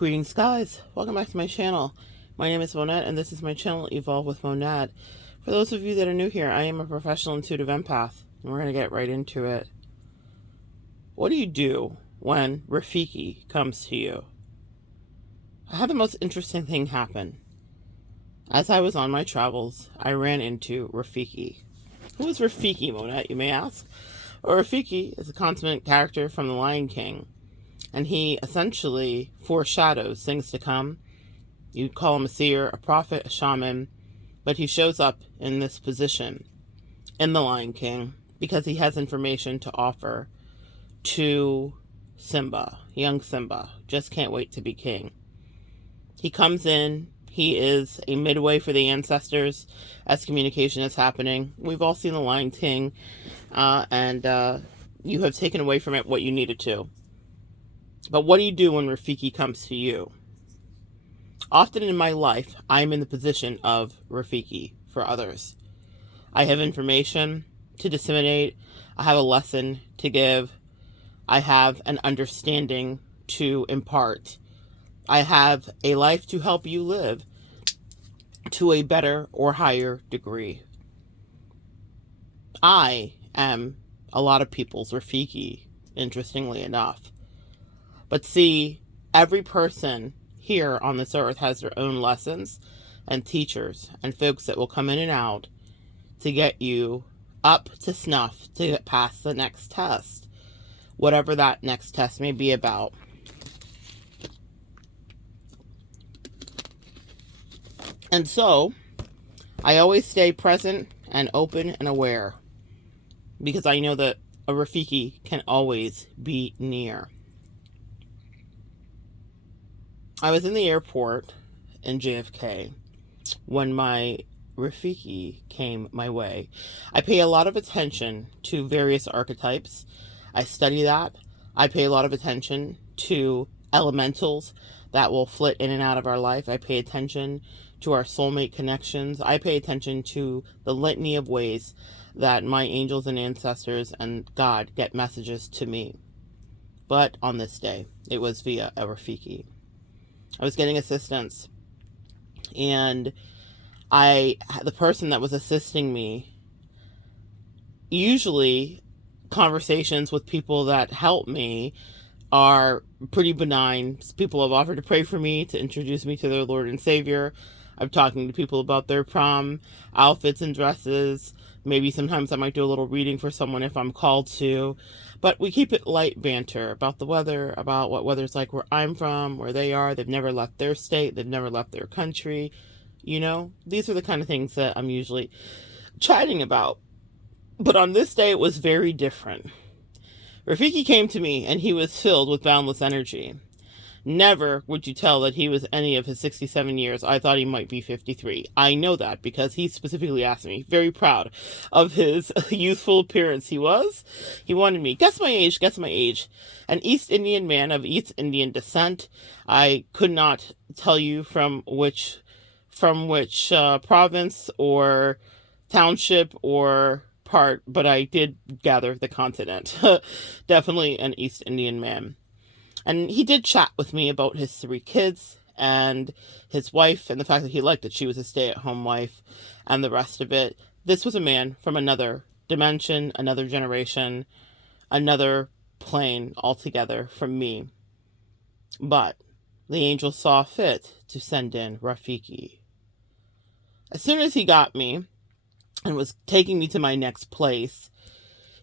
Greetings, guys. Welcome back to my channel. My name is Monette, and this is my channel, Evolve with Monette. For those of you that are new here, I am a professional intuitive empath, and we're going to get right into it. What do you do when Rafiki comes to you? I had the most interesting thing happen. As I was on my travels, I ran into Rafiki. Who is Rafiki, Monette, you may ask? Well, Rafiki is a consummate character from The Lion King. And he essentially foreshadows things to come. You'd call him a seer, a prophet, a shaman, but he shows up in this position in The Lion King because he has information to offer to Simba, young Simba. Just can't wait to be king. He comes in. He is a midway for the ancestors as communication is happening. We've all seen The Lion King, and you have taken away from it what you needed to. But what do you do when Rafiki comes to you? Often in my life, I'm in the position of Rafiki for others. I have information to disseminate. I have a lesson to give. I have an understanding to impart. I have a life to help you live to a better or higher degree. I am a lot of people's Rafiki, interestingly enough. But see, every person here on this earth has their own lessons and teachers and folks that will come in and out to get you up to snuff to get past the next test, whatever that next test may be about. And so, I always stay present and open and aware because I know that a Rafiki can always be near. I was in the airport in JFK when my Rafiki came my way. I pay a lot of attention to various archetypes. I study that. I pay a lot of attention to elementals that will flit in and out of our life. I pay attention to our soulmate connections. I pay attention to the litany of ways that my angels and ancestors and God get messages to me. But on this day, it was via a Rafiki. I was getting assistance, and the person that was assisting me, usually conversations with people that help me are pretty benign. People have offered to pray for me, to introduce me to their Lord and Savior. I'm talking to people about their prom outfits and dresses. Maybe sometimes I might do a little reading for someone if I'm called to. But we keep it light banter about the weather, about what weather's like where I'm from, where they are. They've never left their state. They've never left their country. You know, these are the kind of things that I'm usually chatting about. But on this day, it was very different. Rafiki came to me, and he was filled with boundless energy. Never would you tell that he was any of his 67 years. I thought he might be 53. I know that because he specifically asked me. Very proud of his youthful appearance. He wanted me. Guess my age. An East Indian man of East Indian descent. I could not tell you from which province or township or part, but I did gather the continent. Definitely an East Indian man. And he did chat with me about his 3 kids and his wife and the fact that he liked that she was a stay-at-home wife and the rest of it. This was a man from another dimension, another generation, another plane altogether from me. But the angel saw fit to send in Rafiki. As soon as he got me and was taking me to my next place,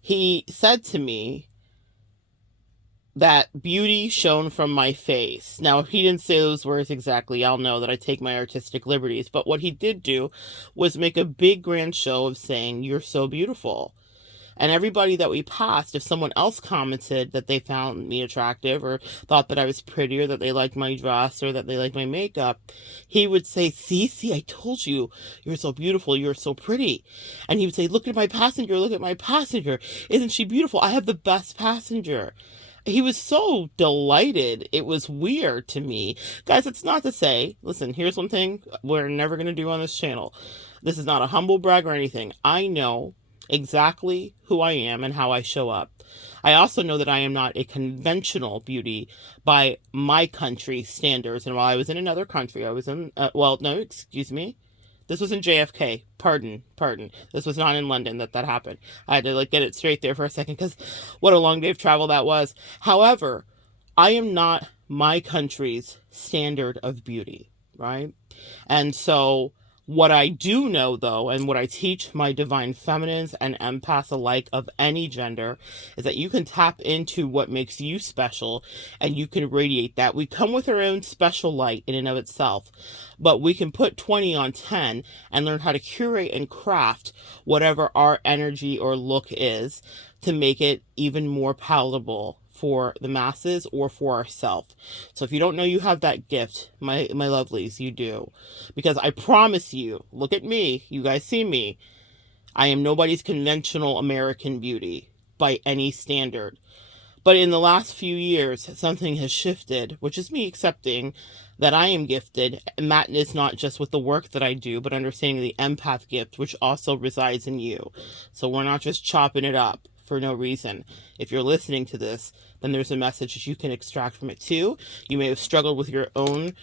he said to me that beauty shone from my face. Now, he didn't say those words exactly. Y'all know that I take my artistic liberties. But what he did do was make a big grand show of saying, "You're so beautiful." And everybody that we passed, if someone else commented that they found me attractive or thought that I was pretty or that they liked my dress or that they liked my makeup, he would say, see, I told you, you're so beautiful, you're so pretty. And he would say, look at my passenger, Isn't she beautiful? I have the best passenger. He was so delighted. It was weird to me. Guys, it's not to say, listen, here's one thing we're never going to do on this channel. This is not a humble brag or anything. I know exactly who I am and how I show up. I also know that I am not a conventional beauty by my country's standards. And while I was in another country, I was in, well, no, excuse me. This was in JFK. Pardon. This was not in London that happened. I had to like get it straight there for a second because what a long day of travel that was. However, I am not my country's standard of beauty, right? And so, what I do know, though, and what I teach my divine feminines and empaths alike of any gender, is that you can tap into what makes you special and you can radiate that. We come with our own special light in and of itself, but we can put 20 on 10 and learn how to curate and craft whatever our energy or look is to make it even more palatable for the masses or for ourselves. So if you don't know you have that gift, my lovelies, you do. Because I promise you, look at me, you guys see me, I am nobody's conventional American beauty by any standard. But in the last few years, something has shifted, which is me accepting that I am gifted, and that is not just with the work that I do, but understanding the empath gift, which also resides in you. So we're not just chopping it up for no reason. If you're listening to this, then there's a message that you can extract from it too. You may have struggled with your own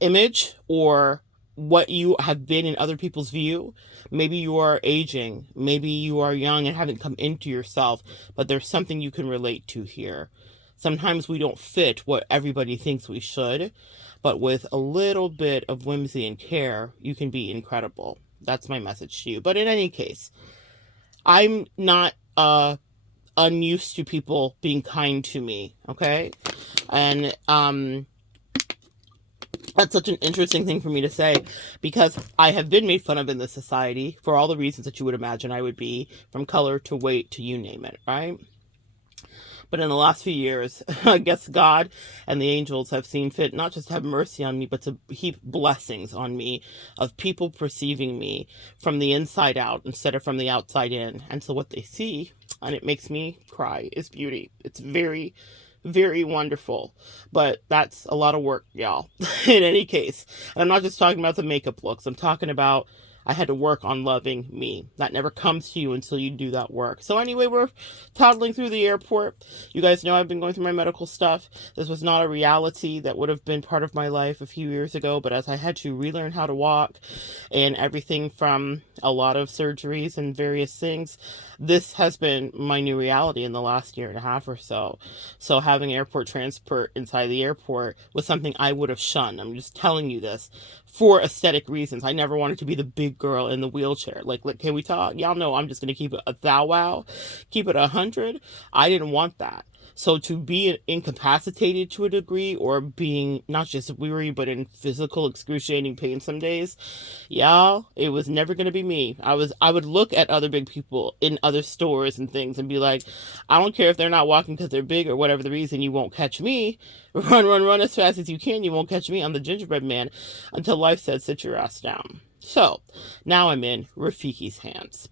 image or what you have been in other people's view. Maybe you are aging, maybe you are young and haven't come into yourself, but there's something you can relate to here. Sometimes we don't fit what everybody thinks we should, but with a little bit of whimsy and care, you can be incredible. That's my message to you. But in any case, I'm not unused to people being kind to me, okay? And that's such an interesting thing for me to say because I have been made fun of in this society for all the reasons that you would imagine I would be, from color to weight to you name it, right? But in the last few years, I guess God and the angels have seen fit not just to have mercy on me, but to heap blessings on me of people perceiving me from the inside out instead of from the outside in. And so what they see, and it makes me cry, is beauty. It's very, very wonderful. But that's a lot of work, y'all, in any case. And I'm not just talking about the makeup looks. I'm talking about I had to work on loving me. That never comes to you until you do that work. So anyway, we're toddling through the airport. You guys know I've been going through my medical stuff. This was not a reality that would have been part of my life a few years ago, but as I had to relearn how to walk and everything from a lot of surgeries and various things, this has been my new reality in the last year and a half or so. So having airport transport inside the airport was something I would have shunned. I'm just telling you this for aesthetic reasons. I never wanted to be the big girl in the wheelchair. Like, can we talk? Y'all know I'm just going to keep it a thou wow, keep it 100. I didn't want that. So to be incapacitated to a degree or being not just weary, but in physical excruciating pain some days, y'all, it was never going to be me. I would look at other big people in other stores and things and be like, I don't care if they're not walking because they're big or whatever the reason, you won't catch me. Run as fast as you can. You won't catch me. I'm the gingerbread man until life said, sit your ass down. So now I'm in Rafiki's hands.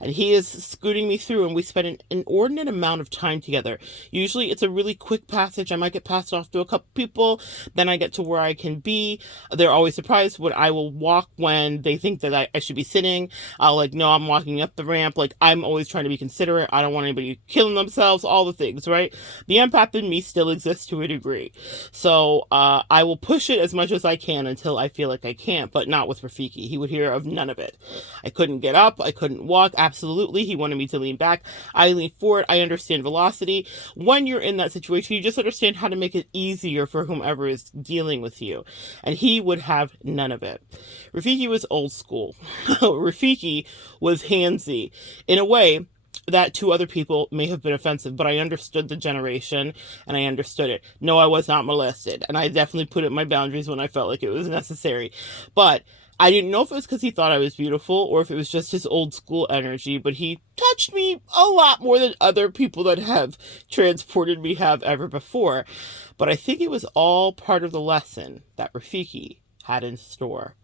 And he is scooting me through, and we spend an inordinate amount of time together. Usually it's a really quick passage. I might get passed off to a couple people, then I get to where I can be. They're always surprised when I will walk when they think that I should be sitting. I'll like, no, I'm walking up the ramp. Like, I'm always trying to be considerate. I don't want anybody killing themselves, all the things, right? The empath in me still exists to a degree. So I will push it as much as I can until I feel like I can't, but not with Rafiki. He would hear of none of it. I couldn't get up. I couldn't walk. Absolutely. He wanted me to lean back. I lean forward. I understand velocity. When you're in that situation, you just understand how to make it easier for whomever is dealing with you. And he would have none of it. Rafiki was old school. Rafiki was handsy in a way that to other people may have been offensive, but I understood the generation and I understood it. No, I was not molested, and I definitely put up my boundaries when I felt like it was necessary. But I didn't know if it was because he thought I was beautiful or if it was just his old school energy, but he touched me a lot more than other people that have transported me have ever before. But I think it was all part of the lesson that Rafiki had in store.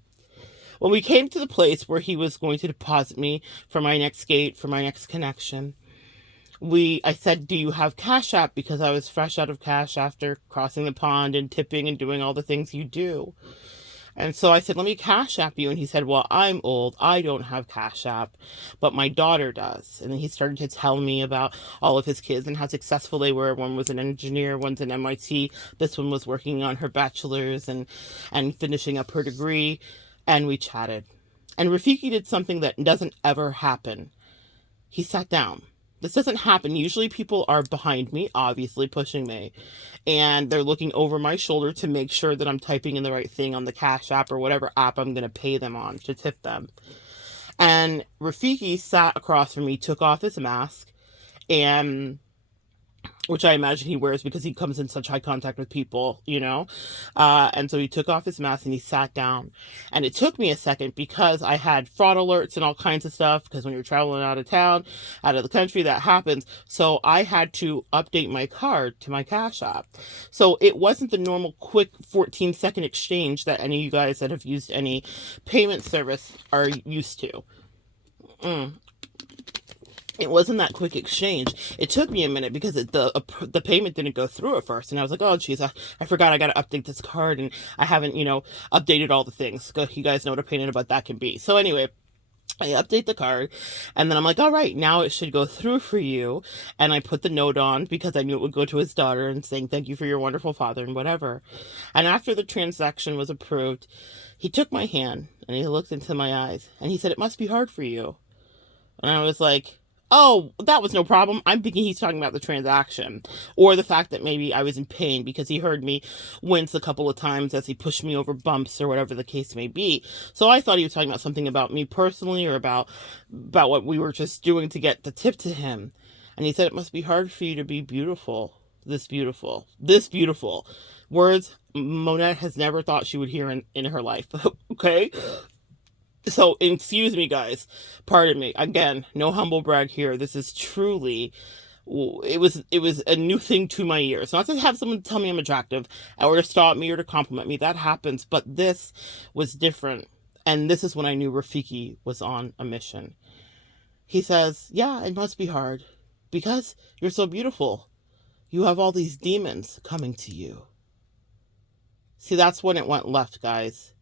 When we came to the place where he was going to deposit me for my next gate, for my next connection, I said, do you have Cash App? Because I was fresh out of cash after crossing the pond and tipping and doing all the things you do. And so I said, let me Cash App you. And he said, well, I'm old. I don't have Cash App, but my daughter does. And then he started to tell me about all of his kids and how successful they were. One was an engineer, one's an MIT. This one was working on her bachelor's and finishing up her degree. And we chatted. And Rafiki did something that doesn't ever happen. He sat down. This doesn't happen. Usually people are behind me, obviously pushing me, and they're looking over my shoulder to make sure that I'm typing in the right thing on the Cash App or whatever app I'm going to pay them on to tip them. And Rafiki sat across from me, took off his mask, and which I imagine he wears because he comes in such high contact with people, you know? And so he took off his mask and he sat down. And it took me a second because I had fraud alerts and all kinds of stuff, because when you're traveling out of town, out of the country, that happens. So I had to update my card to my Cash App. So it wasn't the normal quick 14-second exchange that any of you guys that have used any payment service are used to. It wasn't that quick exchange. It took me a minute because the payment didn't go through at first, and I was like, oh geez, I forgot I got to update this card, and I haven't updated all the things. You guys know what a pain in the butt that can be. So anyway, I update the card, and then I'm like, all right, now it should go through for you. And I put the note on because I knew it would go to his daughter and saying thank you for your wonderful father and whatever. And after the transaction was approved, he took my hand and he looked into my eyes and he said, it must be hard for you. And I was like, oh, that was no problem. I'm thinking he's talking about the transaction or the fact that maybe I was in pain because he heard me wince a couple of times as he pushed me over bumps or whatever the case may be. So I thought he was talking about something about me personally or about what we were just doing to get the tip to him. And he said, it must be hard for you to be beautiful. This beautiful. This beautiful. Words Monette has never thought she would hear in her life. Okay? So, excuse me, guys. Pardon me. Again, no humble brag here. This is truly, it was a new thing to my ears. Not to have someone tell me I'm attractive or to stop me or to compliment me. That happens. But this was different. And this is when I knew Rafiki was on a mission. He says, yeah, it must be hard because you're so beautiful. You have all these demons coming to you. See, that's when it went left, guys,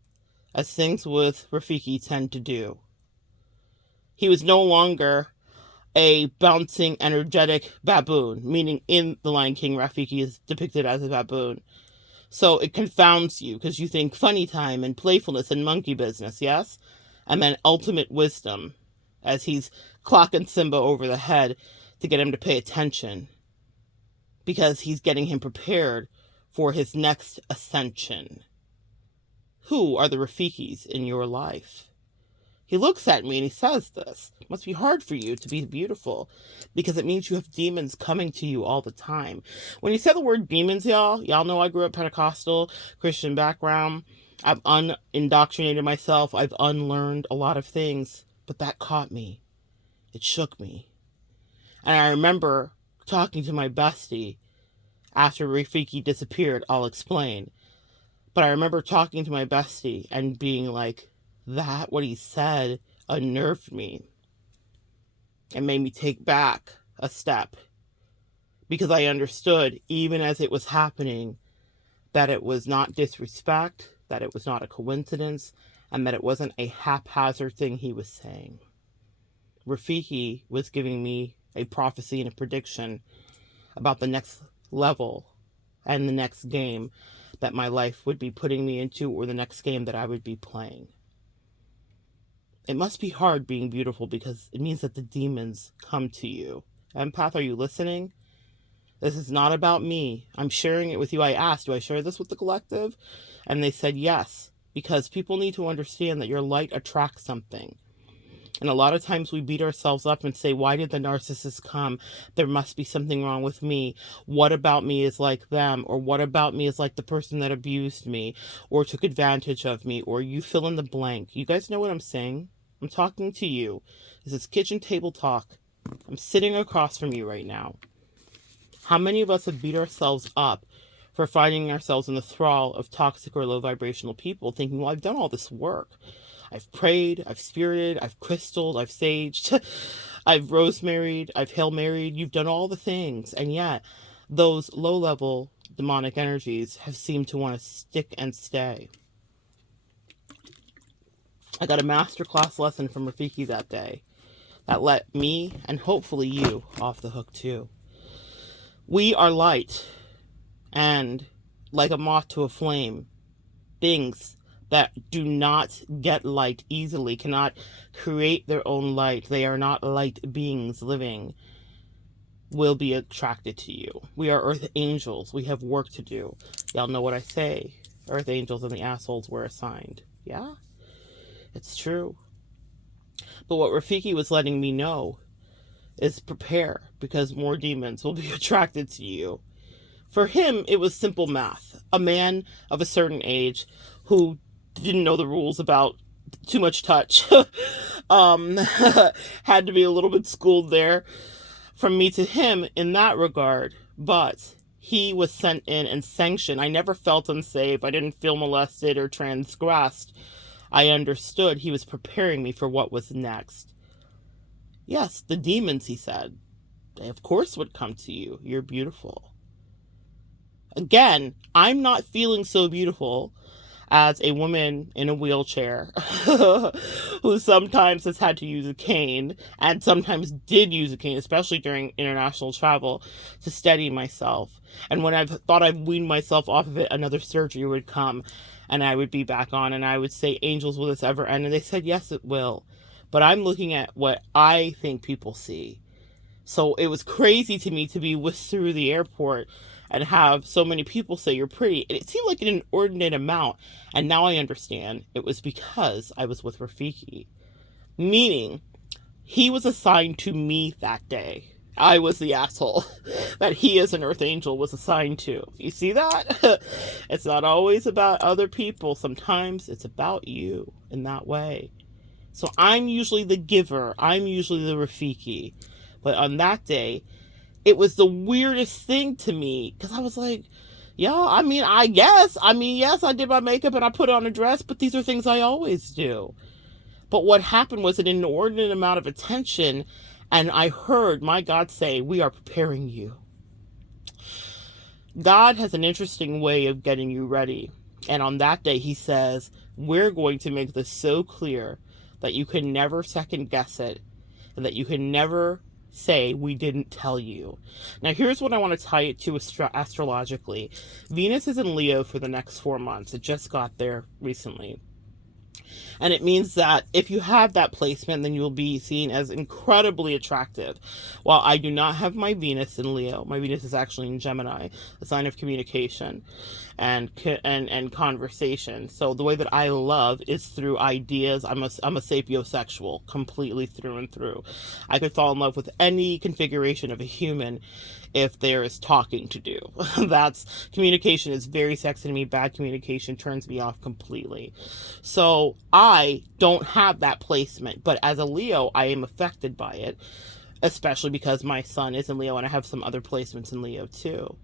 as things with Rafiki tend to do. He was no longer a bouncing, energetic baboon, meaning in The Lion King, Rafiki is depicted as a baboon. So it confounds you because you think funny time and playfulness and monkey business, yes? And then ultimate wisdom as he's clocking Simba over the head to get him to pay attention because he's getting him prepared for his next ascension. Who are the Rafikis in your life? He looks at me and he says this. It must be hard for you to be beautiful because it means you have demons coming to you all the time. When you say the word demons, y'all know I grew up Pentecostal, Christian background. I've unindoctrinated myself. I've unlearned a lot of things, but that caught me. It shook me. And I remember talking to my bestie after Rafiki disappeared. I'll explain. But I remember talking to my bestie and being like, that, what he said, unnerved me. It made me take back a step. Because I understood, even as it was happening, that it was not disrespect, that it was not a coincidence, and that it wasn't a haphazard thing he was saying. Rafiki was giving me a prophecy and a prediction about the next level and the next game that my life would be putting me into, or the next game that I would be playing. It must be hard being beautiful because it means that the demons come to you. Empath, are you listening? This is not about me. I'm sharing it with you. I asked, do I share this with the collective? And they said yes, because people need to understand that your light attracts something. And a lot of times we beat ourselves up and say, why did the narcissist come? There must be something wrong with me. What about me is like them? Or what about me is like the person that abused me or took advantage of me? Or you fill in the blank. You guys know what I'm saying? I'm talking to you. This is kitchen table talk. I'm sitting across from you right now. How many of us have beat ourselves up for finding ourselves in the thrall of toxic or low vibrational people, thinking, well, I've done all this work. I've prayed, I've spirited, I've crystalled, I've saged, I've rosemarried, I've Hail Married. You've done all the things. And yet those low-level demonic energies have seemed to want to stick and stay. I got a masterclass lesson from Rafiki that day that let me, and hopefully you, off the hook too. We are light, and like a moth to a flame, things that do not get light easily, cannot create their own light, they are not light beings living, will be attracted to you. We are earth angels. We have work to do. Y'all know what I say. Earth angels and the assholes were assigned. Yeah? It's true. But what Rafiki was letting me know is prepare, because more demons will be attracted to you. For him, it was simple math. A man of a certain age who didn't know the rules about too much touch had to be a little bit schooled there from me to him in that regard. But he was sent in and sanctioned. I never felt unsafe. I didn't feel molested or transgressed. I understood he was preparing me for what was next. Yes, the demons, he said, they of course would come to you. You're beautiful. Again, I'm not feeling so beautiful as a woman in a wheelchair who sometimes has had to use a cane, and sometimes did use a cane, especially during international travel, to steady myself. And when I've thought I've weaned myself off of it, another surgery would come and I would be back on, and I would say, angels, will this ever end? And they said, yes, it will. But I'm looking at what I think people see. So it was crazy to me to be whisked through the airport and have so many people say you're pretty. And it seemed like an inordinate amount. And now I understand it was because I was with Rafiki. Meaning, he was assigned to me that day. I was the asshole that he as an earth angel was assigned to. You see that? It's not always about other people. Sometimes it's about you in that way. So I'm usually the giver. I'm usually the Rafiki. But on that day, it was the weirdest thing to me, because I was like, yeah, yes, I did my makeup and I put on a dress, but these are things I always do. But what happened was an inordinate amount of attention, and I heard my God say, we are preparing you. God has an interesting way of getting you ready. And on that day, he says, we're going to make this so clear that you can never second guess it, and that you can never say we didn't tell you. Now here's what I want to tie it to astrologically. Venus is in Leo for the next 4 months. It just got there recently. And it means that if you have that placement, then you'll be seen as incredibly attractive. While I do not have my Venus in Leo, my Venus is actually in Gemini, a sign of communication and conversation. So the way that I love is through ideas. I'm a sapiosexual, completely through and through. I could fall in love with any configuration of a human if there is talking to do. That's communication is very sexy to me. Bad communication turns me off completely. So I don't have that placement, but as a Leo, I am affected by it, especially because my sun is in Leo and I have some other placements in Leo too.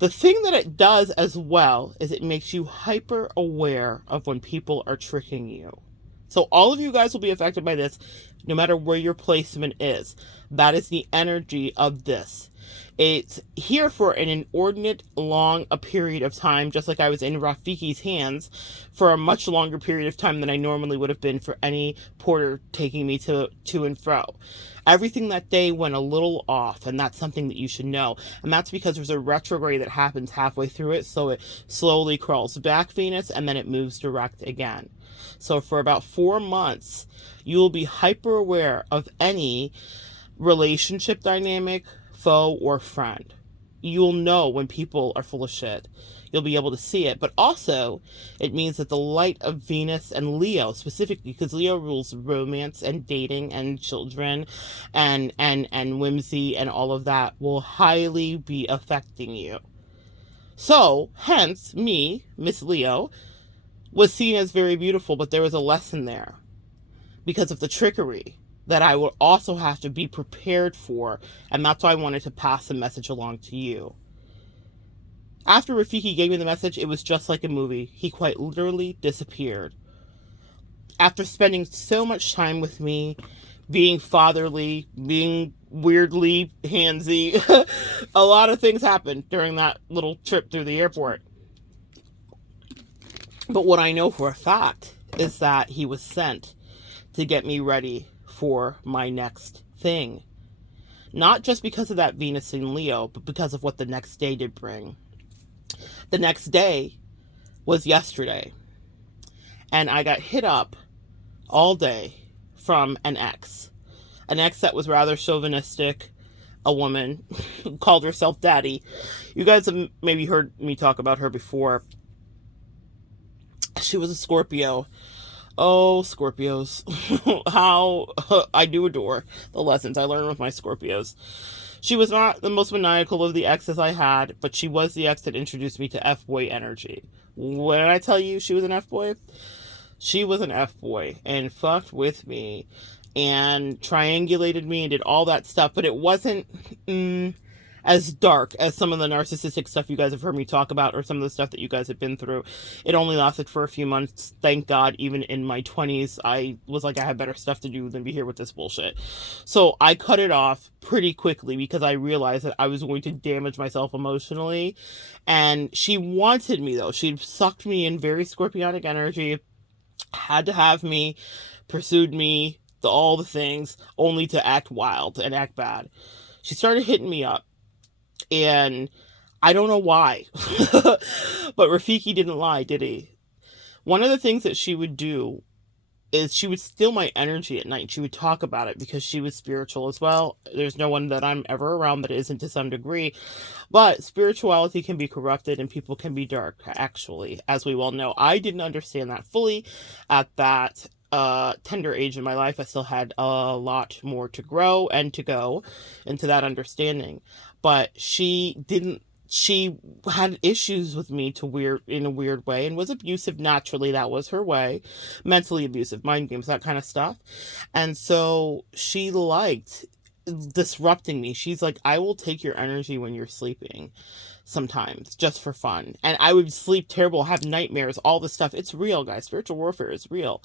The thing that it does as well is it makes you hyper aware of when people are tricking you. So all of you guys will be affected by this, no matter where your placement is. That is the energy of this. It's here for an inordinate long a period of time, just like I was in Rafiki's hands for a much longer period of time than I normally would have been for any porter taking me to and fro. Everything that day went a little off, and that's something that you should know. And that's because there's a retrograde that happens halfway through it, so it slowly crawls back, Venus, and then it moves direct again. So for about 4 months, you will be hyper aware of any relationship dynamic, foe, or friend. You'll know when people are full of shit. You'll be able to see it. But also, it means that the light of Venus and Leo, specifically, because Leo rules romance and dating and children and whimsy and all of that, will highly be affecting you. So, hence, me, Miss Leo, was seen as very beautiful, but there was a lesson there because of the trickery that I would also have to be prepared for, and that's why I wanted to pass the message along to you. After Rafiki gave me the message, it was just like a movie. He quite literally disappeared. After spending so much time with me, being fatherly, being weirdly handsy, a lot of things happened during that little trip through the airport. But what I know for a fact is that he was sent to get me ready for my next thing. Not just because of that Venus in Leo, but because of what the next day did bring. The next day was yesterday, and I got hit up all day from an ex. An ex that was rather chauvinistic, a woman who called herself daddy. You guys have maybe heard me talk about her before. She was a Scorpio. Oh, Scorpios. How I do adore the lessons I learned with my Scorpios. She was not the most maniacal of the exes I had, but she was the ex that introduced me to F-boy energy. When I tell you she was an F-boy, she was an F-boy and fucked with me and triangulated me and did all that stuff, but it wasn't as dark as some of the narcissistic stuff you guys have heard me talk about or some of the stuff that you guys have been through. It only lasted for a few months. Thank God, even in my 20s, I was like, I had better stuff to do than be here with this bullshit. So I cut it off pretty quickly because I realized that I was going to damage myself emotionally. And she wanted me, though. She sucked me in very scorpionic energy, had to have me, pursued me, all the things, only to act wild and act bad. She started hitting me up, and I don't know why, but Rafiki didn't lie, did he? One of the things that she would do is she would steal my energy at night. She would talk about it because she was spiritual as well. There's no one that I'm ever around that isn't to some degree. But spirituality can be corrupted and people can be dark, actually, as we well know. I didn't understand that fully at that tender age in my life. I still had a lot more to grow and to go into that understanding. But she had issues with me in a weird way and was abusive naturally. That was her way. Mentally abusive, mind games, that kind of stuff. And so she liked disrupting me. She's like, I will take your energy when you're sleeping sometimes just for fun. And I would sleep terrible, have nightmares, all this stuff. It's real, guys. Spiritual warfare is real.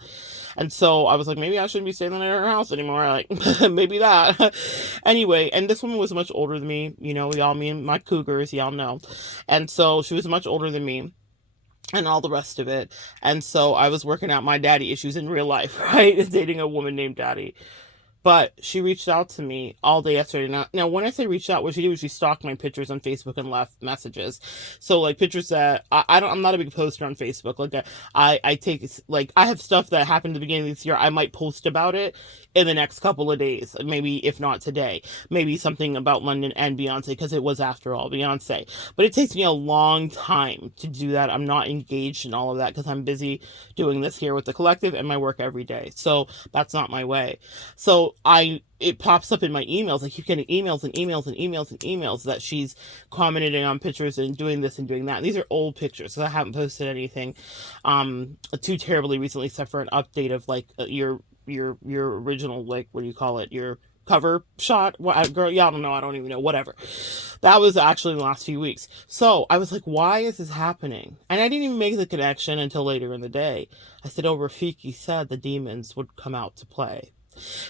And so I was like, maybe I shouldn't be staying in her house anymore. Like, maybe that. Anyway, and this woman was much older than me. You know, y'all, me and my cougars, y'all know. And so she was much older than me and all the rest of it. And so I was working out my daddy issues in real life, right? Dating a woman named Daddy. But she reached out to me all day yesterday. Now, when I say reached out, what she did was she stalked my pictures on Facebook and left messages. So, like, pictures that I'm not a big poster on Facebook. Like, I take, like, I have stuff that happened at the beginning of this year. I might post about it in the next couple of days, maybe if not today. Maybe something about London and Beyonce, because it was, after all, Beyonce. But it takes me a long time to do that. I'm not engaged in all of that because I'm busy doing this here with the collective and my work every day. So that's not my way. So it pops up in my emails, like, you getting emails and emails and emails and emails that she's commenting on pictures and doing this and doing that. And these are old pictures, so I haven't posted anything too terribly recently, except for an update of like your original, like, what do you call it, your cover shot. Girl, yeah, I don't know, I don't even know, whatever. That was actually in the last few weeks. So I was like, why is this happening? And I didn't even make the connection until later in the day. I said, oh, Rafiki said the demons would come out to play.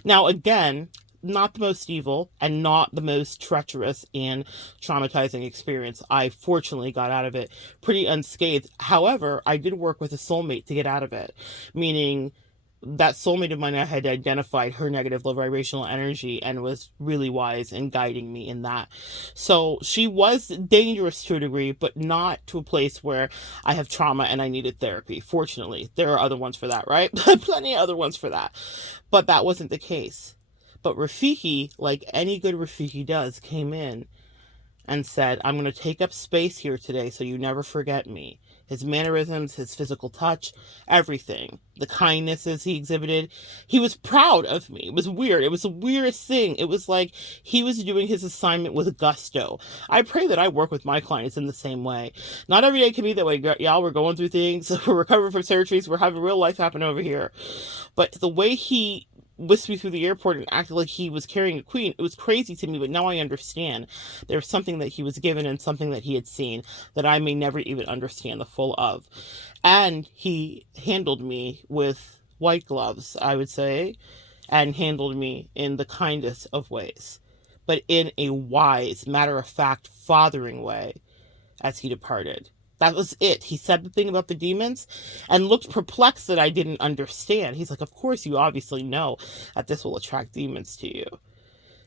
Now, again, not the most evil and not the most treacherous and traumatizing experience. I fortunately got out of it pretty unscathed. However, I did work with a soulmate to get out of it, meaning that soulmate of mine, I had identified her negative low vibrational energy and was really wise in guiding me in that. So she was dangerous to a degree, but not to a place where I have trauma and I needed therapy. Fortunately, there are other ones for that, right? Plenty of other ones for that. But that wasn't the case. But Rafiki, like any good Rafiki does, came in and said, I'm going to take up space here today so you never forget me. His mannerisms, his physical touch, everything. The kindnesses he exhibited. He was proud of me. It was weird. It was the weirdest thing. It was like he was doing his assignment with gusto. I pray that I work with my clients in the same way. Not every day can be that way, y'all. We're going through things. We're recovering from surgeries. We're having real life happen over here. But the way he whisked me through the airport and acted like he was carrying a queen, it was crazy to me, but now I understand. There was something that he was given and something that he had seen that I may never even understand the full of. And he handled me with white gloves, I would say, and handled me in the kindest of ways, but in a wise, matter-of-fact, fathering way as he departed. That was it. He said the thing about the demons and looked perplexed that I didn't understand. He's like, of course, you obviously know that this will attract demons to you.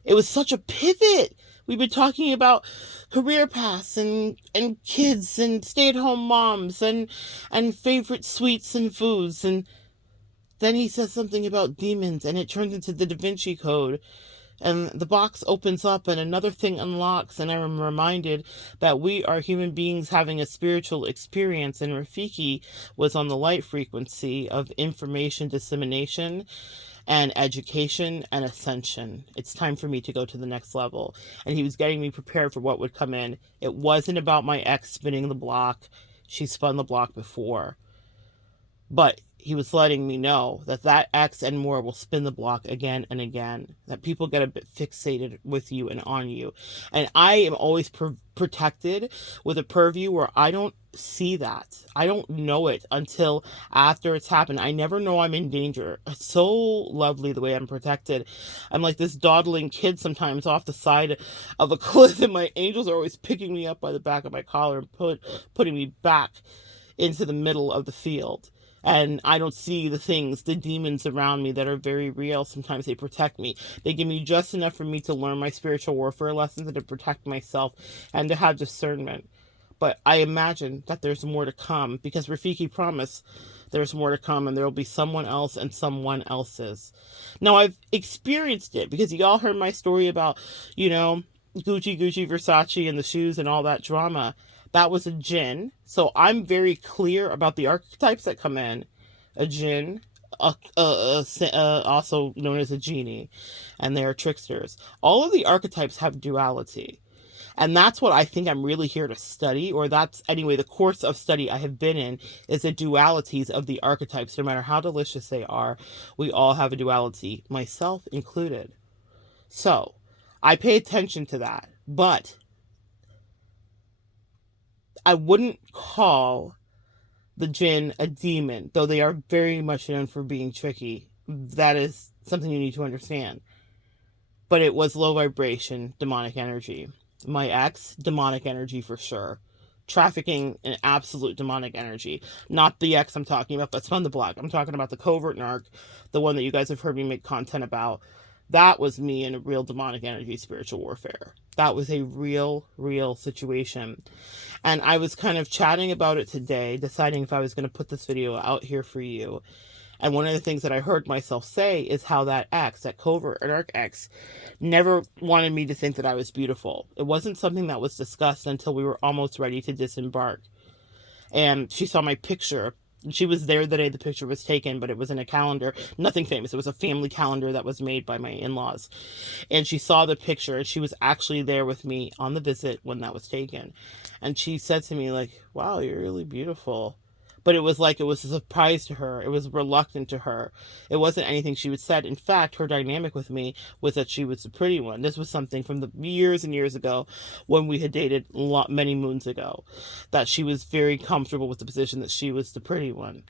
It was such a pivot. We've been talking about career paths and kids and stay-at-home moms and favorite sweets and foods. And then he says something about demons and it turns into the Da Vinci Code. And the box opens up and another thing unlocks, and I'm reminded that we are human beings having a spiritual experience, and Rafiki was on the light frequency of information dissemination and education and ascension. It's time for me to go to the next level. And he was getting me prepared for what would come in. It wasn't about my ex spinning the block. She spun the block before. But he was letting me know that that X and more will spin the block again and again, that people get a bit fixated with you and on you. And I am always protected with a purview where I don't see that. I don't know it until after it's happened. I never know I'm in danger. It's so lovely the way I'm protected. I'm like this dawdling kid sometimes off the side of a cliff, and my angels are always picking me up by the back of my collar and putting me back into the middle of the field. And I don't see the things, the demons around me that are very real. Sometimes they protect me. They give me just enough for me to learn my spiritual warfare lessons and to protect myself and to have discernment. But I imagine that there's more to come because Rafiki promised there's more to come and there will be someone else and someone else's. Now, I've experienced it because you all heard my story about, Gucci, Versace, and the shoes and all that drama. That was a jinn. So I'm very clear about the archetypes that come in. A jinn, also known as a genie, and they are tricksters. All of the archetypes have duality. And that's what I think I'm really here to study, or that's, anyway, the course of study I have been in, is the dualities of the archetypes. No matter how delicious they are, we all have a duality, myself included. So I pay attention to that. But I wouldn't call the jinn a demon, though they are very much known for being tricky. That is something you need to understand. But it was low vibration, demonic energy. My ex, demonic energy for sure. Trafficking in absolute demonic energy. Not the ex I'm talking about, but spun the block. I'm talking about the covert narc, the one that you guys have heard me make content about. That was me in a real demonic energy spiritual warfare. That was a real situation. And I was kind of chatting about it today, deciding if I was going to put this video out here for you. And one of the things that I heard myself say is how that ex, that covert narc ex, never wanted me to think that I was beautiful. It wasn't something that was discussed until we were almost ready to disembark. And she saw my picture. She was there the day the picture was taken, but it was in a calendar. Nothing famous. It was a family calendar that was made by my in-laws. And she saw the picture, and she was actually there with me on the visit when that was taken. And she said to me, like, wow, you're really beautiful. But it was like it was a surprise to her. It was reluctant to her. It wasn't anything she would said. In fact, her dynamic with me was that she was the pretty one. This was something from the years and years ago when we had dated many moons ago, that she was very comfortable with the position that she was the pretty one.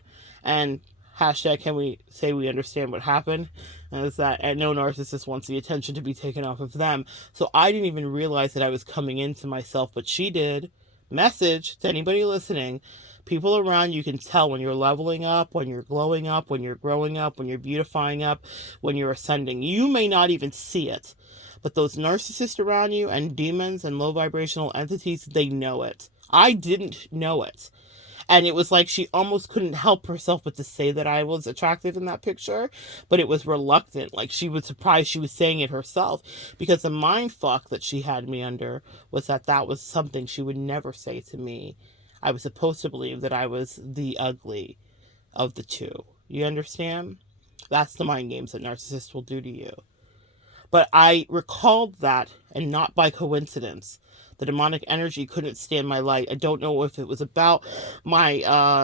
And hashtag, can we say we understand what happened? And is that no narcissist wants the attention to be taken off of them. So I didn't even realize that I was coming into myself, but she did. Message to anybody listening. People around you can tell when you're leveling up, when you're glowing up, when you're growing up, when you're beautifying up, when you're ascending. You may not even see it, but those narcissists around you and demons and low vibrational entities, they know it. I didn't know it. And it was like she almost couldn't help herself but to say that I was attractive in that picture, but it was reluctant. Like she was surprised she was saying it herself, because the mind fuck that she had me under was that that was something she would never say to me. I was supposed to believe that I was the ugly of the two. You understand? That's the mind games that narcissists will do to you. But I recalled that, and not by coincidence. The demonic energy couldn't stand my light. I don't know if it was about my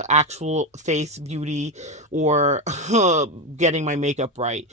actual face beauty or getting my makeup right.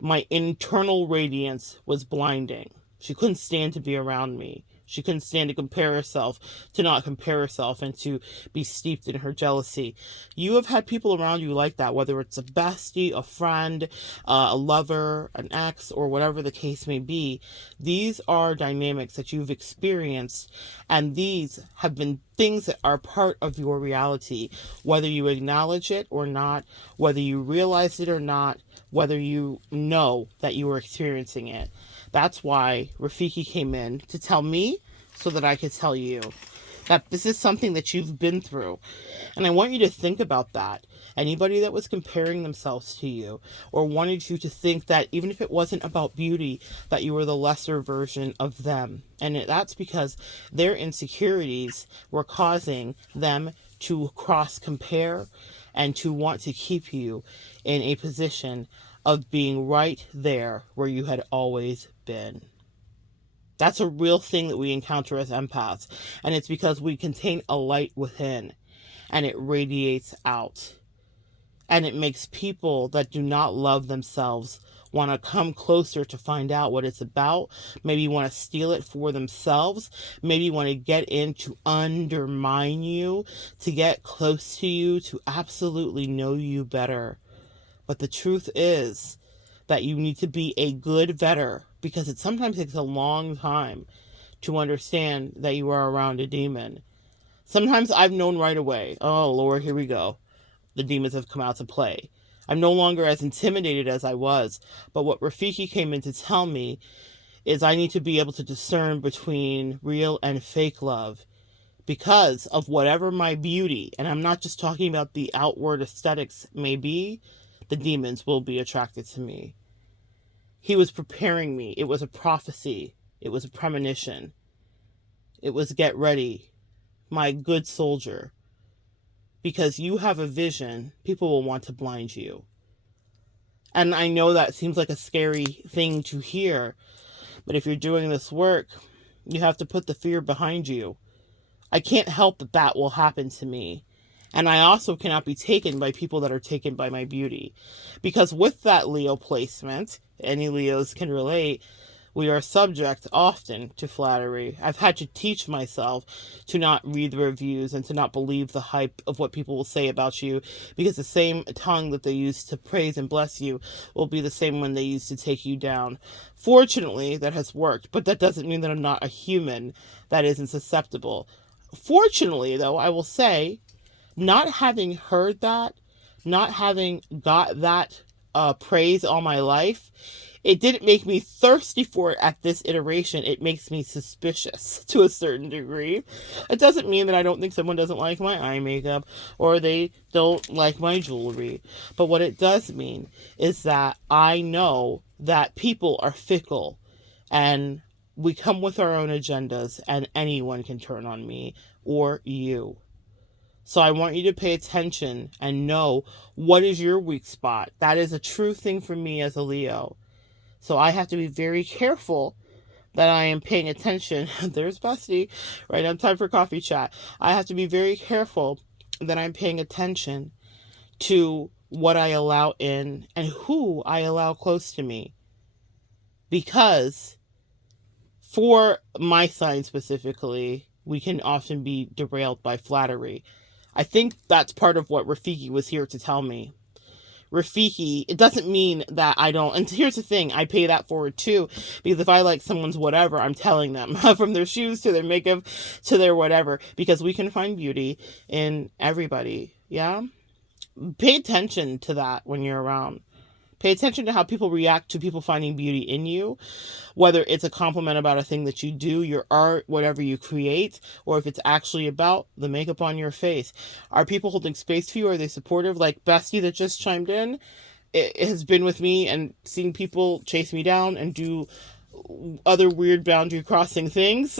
My internal radiance was blinding. She couldn't stand to be around me. She couldn't stand to compare herself, to not compare herself, and to be steeped in her jealousy. You have had people around you like that, whether it's a bestie, a friend, a lover, an ex, or whatever the case may be. These are dynamics that you've experienced, and these have been things that are part of your reality, whether you acknowledge it or not, whether you realize it or not, whether you know that you were experiencing it. That's why Rafiki came in to tell me so that I could tell you that this is something that you've been through. And I want you to think about that. Anybody that was comparing themselves to you or wanted you to think that even if it wasn't about beauty, that you were the lesser version of them. And that's because their insecurities were causing them to cross compare and to want to keep you in a position of being right there where you had always been. That's a real thing that we encounter as empaths. And it's because we contain a light within and it radiates out. And it makes people that do not love themselves want to come closer to find out what it's about, maybe want to steal it for themselves, maybe want to get in to undermine you, to get close to you, to absolutely know you better. But the truth is that you need to be a good vetter, because it sometimes takes a long time to understand that you are around a demon. Sometimes I've known right away, oh Lord, here we go. The demons have come out to play. I'm no longer as intimidated as I was. But what Rafiki came in to tell me is I need to be able to discern between real and fake love, because of whatever my beauty, and I'm not just talking about the outward aesthetics, may be, the demons will be attracted to me. He was preparing me. It was a prophecy. It was a premonition. It was get ready, my good soldier. Because you have a vision, people will want to blind you. And I know that seems like a scary thing to hear, but if you're doing this work, you have to put the fear behind you. I can't help that that will happen to me. And I also cannot be taken by people that are taken by my beauty. Because with that Leo placement, any Leos can relate, we are subject often to flattery. I've had to teach myself to not read the reviews and to not believe the hype of what people will say about you, because the same tongue that they use to praise and bless you will be the same one they use to take you down. Fortunately, that has worked, but that doesn't mean that I'm not a human that isn't susceptible. Fortunately, though, I will say, not having heard that, not having got that praise all my life, it didn't make me thirsty for it at this iteration. It makes me suspicious to a certain degree. It doesn't mean that I don't think someone doesn't like my eye makeup or they don't like my jewelry. But what it does mean is that I know that people are fickle and we come with our own agendas, and anyone can turn on me or you. So I want you to pay attention and know what is your weak spot. That is a true thing for me as a Leo. So I have to be very careful that I am paying attention. There's Bestie. Right now, time for coffee chat. I have to be very careful that I'm paying attention to what I allow in and who I allow close to me. Because for my sign specifically, we can often be derailed by flattery. I think that's part of what Rafiki was here to tell me. Rafiki, it doesn't mean that I don't, and here's the thing, I pay that forward too, because if I like someone's whatever, I'm telling them, from their shoes to their makeup to their whatever, because we can find beauty in everybody, yeah? Pay attention to that when you're around. Pay attention to how people react to people finding beauty in you, whether it's a compliment about a thing that you do, your art, whatever you create, or if it's actually about the makeup on your face. Are people holding space for you? Are they supportive? Like Bestie that just chimed in, it has been with me and seeing people chase me down and do other weird boundary crossing things.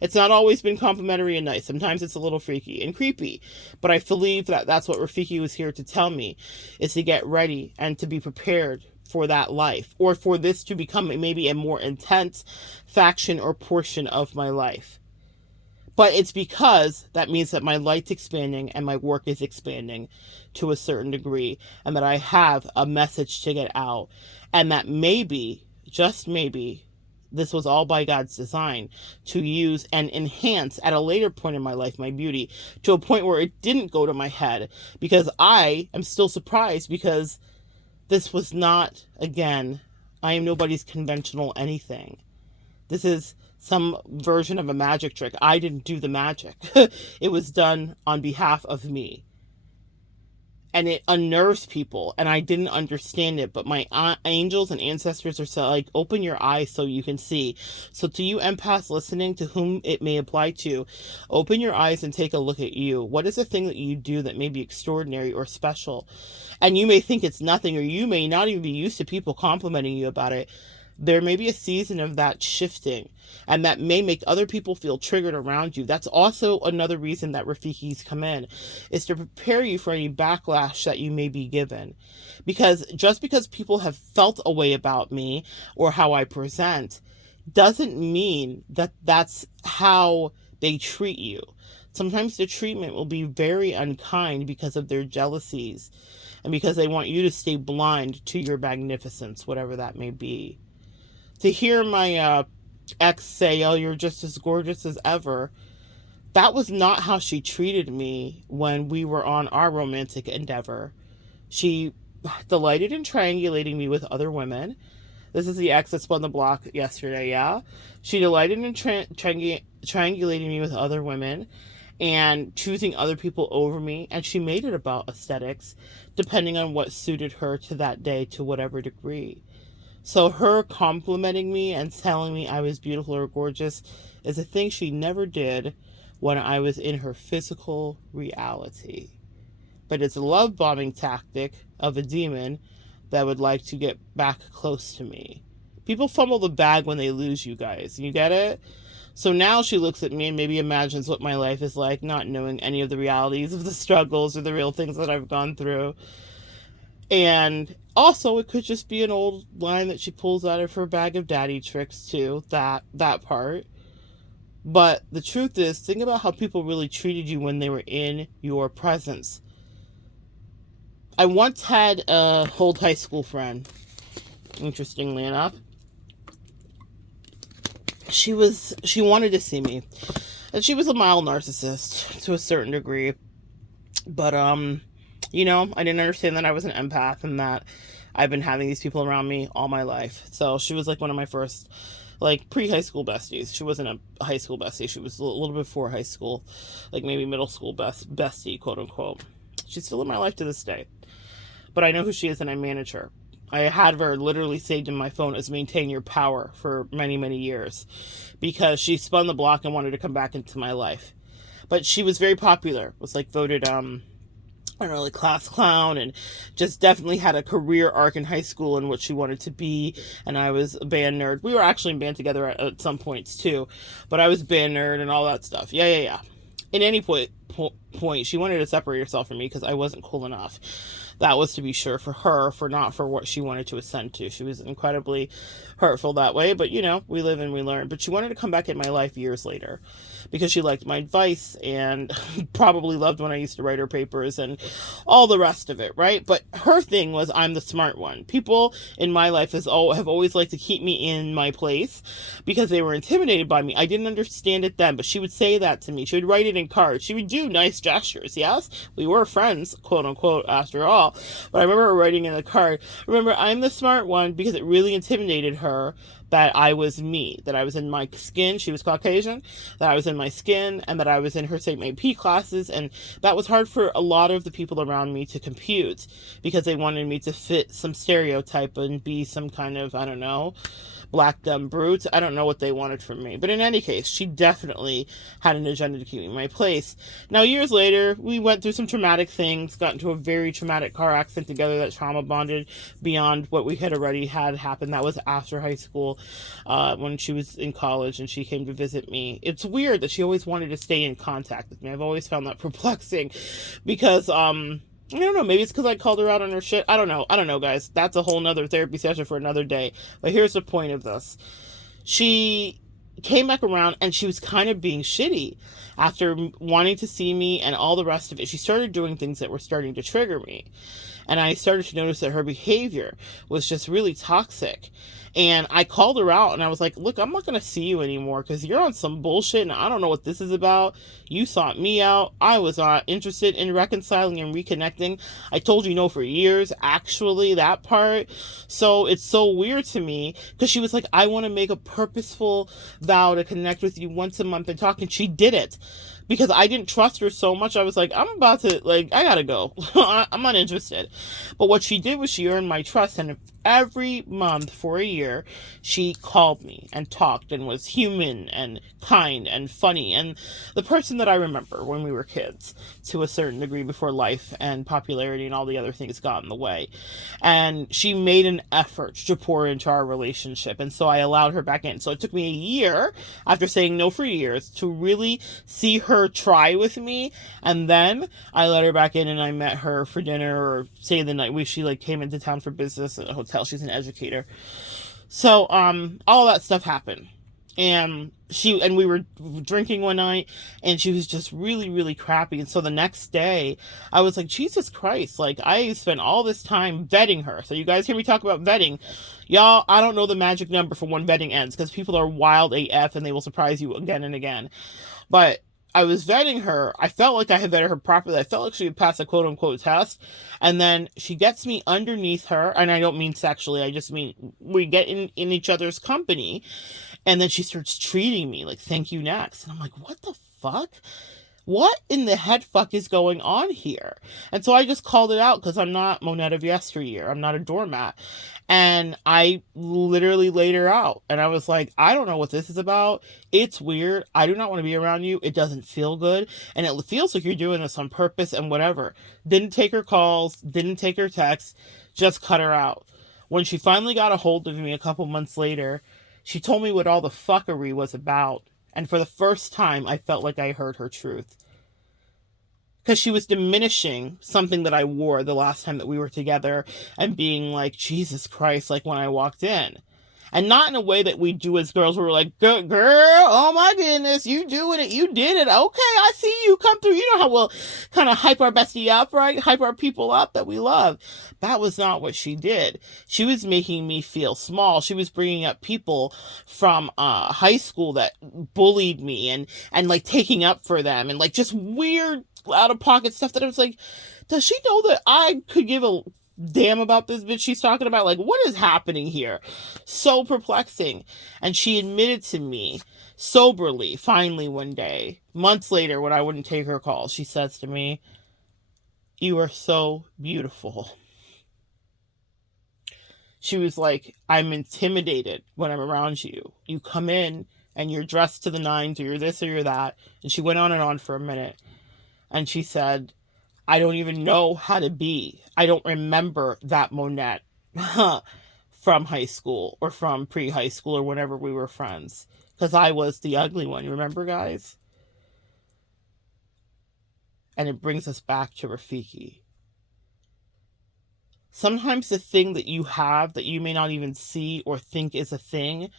It's not always been complimentary and nice. Sometimes it's a little freaky and creepy, but I believe that that's what Rafiki was here to tell me, is to get ready and to be prepared for that life, or for this to become maybe a more intense faction or portion of my life. But it's because that means that my light's expanding and my work is expanding to a certain degree, and that I have a message to get out, and that maybe, just maybe, this was all by God's design to use and enhance at a later point in my life my beauty, to a point where it didn't go to my head, because I am still surprised, because this was not, again, I am nobody's conventional anything. This is some version of a magic trick. I didn't do the magic. It was done on behalf of me. And it unnerves people, and I didn't understand it, but my angels and ancestors are so like, open your eyes so you can see. So to you empaths listening, to whom it may apply to, open your eyes and take a look at you. What is the thing that you do that may be extraordinary or special? And you may think it's nothing, or you may not even be used to people complimenting you about it. There may be a season of that shifting, and that may make other people feel triggered around you. That's also another reason that Rafikis come in, is to prepare you for any backlash that you may be given. Because just because people have felt a way about me or how I present doesn't mean that that's how they treat you. Sometimes the treatment will be very unkind because of their jealousies and because they want you to stay blind to your magnificence, whatever that may be. To hear my ex say, oh, you're just as gorgeous as ever, that was not how she treated me when we were on our romantic endeavor. She delighted in triangulating me with other women. This is the ex that spun the block yesterday, yeah? She delighted in triangulating me with other women and choosing other people over me, and she made it about aesthetics, depending on what suited her to that day, to whatever degree. So her complimenting me and telling me I was beautiful or gorgeous is a thing she never did when I was in her physical reality. But it's a love bombing tactic of a demon that would like to get back close to me. People fumble the bag when they lose, you guys. You get it? So now she looks at me and maybe imagines what my life is like, not knowing any of the realities of the struggles or the real things that I've gone through. And also, it could just be an old line that she pulls out of her bag of daddy tricks too, that part. But the truth is, think about how people really treated you when they were in your presence. I once had a old high school friend, interestingly enough. She wanted to see me. And she was a mild narcissist to a certain degree. But I didn't understand that I was an empath and that I've been having these people around me all my life. So she was like one of my first, like, pre-high school besties. She wasn't a high school bestie. She was a little bit before high school, like maybe middle school bestie, quote unquote. She's still in my life to this day. But I know who she is and I manage her. I had her literally saved in my phone as maintain your power for many, many years because she spun the block and wanted to come back into my life. But she was very popular, was like voted, like class clown, and just definitely had a career arc in high school and what she wanted to be. And I was a band nerd. We were actually in band together at some points too, but I was a band nerd and all that stuff. Yeah. In any point, she wanted to separate herself from me because I wasn't cool enough. That was to be sure for her, for not for what she wanted to ascend to. She was incredibly hurtful that way, but we live and we learn. But she wanted to come back in my life years later because she liked my advice and probably loved when I used to write her papers and all the rest of it, right? But her thing was, I'm the smart one. People in my life have always liked to keep me in my place because they were intimidated by me. I didn't understand it then, but she would say that to me. She would write it in cards. She would do nice gestures. Yes, we were friends, quote unquote, after all. But I remember her writing in the card, remember, I'm the smart one, because it really intimidated her that I was me, that I was in my skin. She was Caucasian, that I was in my skin, and that I was in her same AP classes. And that was hard for a lot of the people around me to compute because they wanted me to fit some stereotype and be some kind of, I don't know, black dumb brute. I don't know what they wanted from me. But in any case, she definitely had an agenda to keep me in my place. Now, years later, we went through some traumatic things, got into a very traumatic car accident together that trauma bonded beyond what we had already had happen. That was after high school, when she was in college and she came to visit me. It's weird that she always wanted to stay in contact with me. I've always found that perplexing because, I don't know, maybe it's because I called her out on her shit. I don't know, guys. That's a whole nother therapy session for another day. But here's the point of this. She came back around and she was kind of being shitty after wanting to see me and all the rest of it. She started doing things that were starting to trigger me. And I started to notice that her behavior was just really toxic. And I called her out and I was like, look, I'm not going to see you anymore because you're on some bullshit and I don't know what this is about. You sought me out. I was not interested in reconciling and reconnecting. I told you no for years, actually, that part. So it's so weird to me because she was like, I want to make a purposeful vow to connect with you once a month and talk. And she did it because I didn't trust her so much. I was like, I'm about to, like, I gotta go. I'm not interested. But what she did was she earned my trust, and every month for a year, she called me and talked and was human and kind and funny and the person that I remember when we were kids to a certain degree before life and popularity and all the other things got in the way. And she made an effort to pour into our relationship, and so I allowed her back in. So it took me a year after saying no for years to really see her try with me, and then I let her back in and I met her for dinner or say the night she like came into town for business at a hotel. She's an educator. So all that stuff happened. And we were drinking one night and she was just really, really crappy. And so the next day I was like, Jesus Christ, like I spent all this time vetting her. So you guys hear me talk about vetting. Y'all, I don't know the magic number for when vetting ends because people are wild AF and they will surprise you again and again. But I was vetting her. I felt like I had vetted her properly. I felt like she had passed a quote unquote test. And then she gets me underneath her. And I don't mean sexually. I just mean we get in each other's company. And then she starts treating me like, thank you next. And I'm like, what the fuck? What in the head fuck is going on here? And so I just called it out because I'm not Monette of yesteryear. I'm not a doormat. And I literally laid her out. And I was like, I don't know what this is about. It's weird. I do not want to be around you. It doesn't feel good. And it feels like you're doing this on purpose and whatever. Didn't take her calls, didn't take her texts, just cut her out. When she finally got a hold of me a couple months later, she told me what all the fuckery was about. And for the first time, I felt like I heard her truth. Because she was diminishing something that I wore the last time that we were together and being like, Jesus Christ, like when I walked in. And not in a way that we do as girls where we're like, girl, oh my goodness, you doing it, you did it. Okay, I see you come through. You know how we'll kind of hype our bestie up, right? Hype our people up that we love. That was not what she did. She was making me feel small. She was bringing up people from high school that bullied me and like taking up for them and like just weird out of pocket stuff that I was like, does she know that I could give a damn about this bitch she's talking about? Like, what is happening here? So perplexing. And she admitted to me soberly, finally one day, months later, when I wouldn't take her call, she says to me, you are so beautiful. She was like, I'm intimidated when I'm around you. You come in and you're dressed to the nines or you're this or you're that. And she went on and on for a minute. And she said, I don't even know how to be. I don't remember that Monette from high school or from pre-high school or whenever we were friends. Because I was the ugly one. You remember, guys? And it brings us back to Rafiki. Sometimes the thing that you have that you may not even see or think is a thing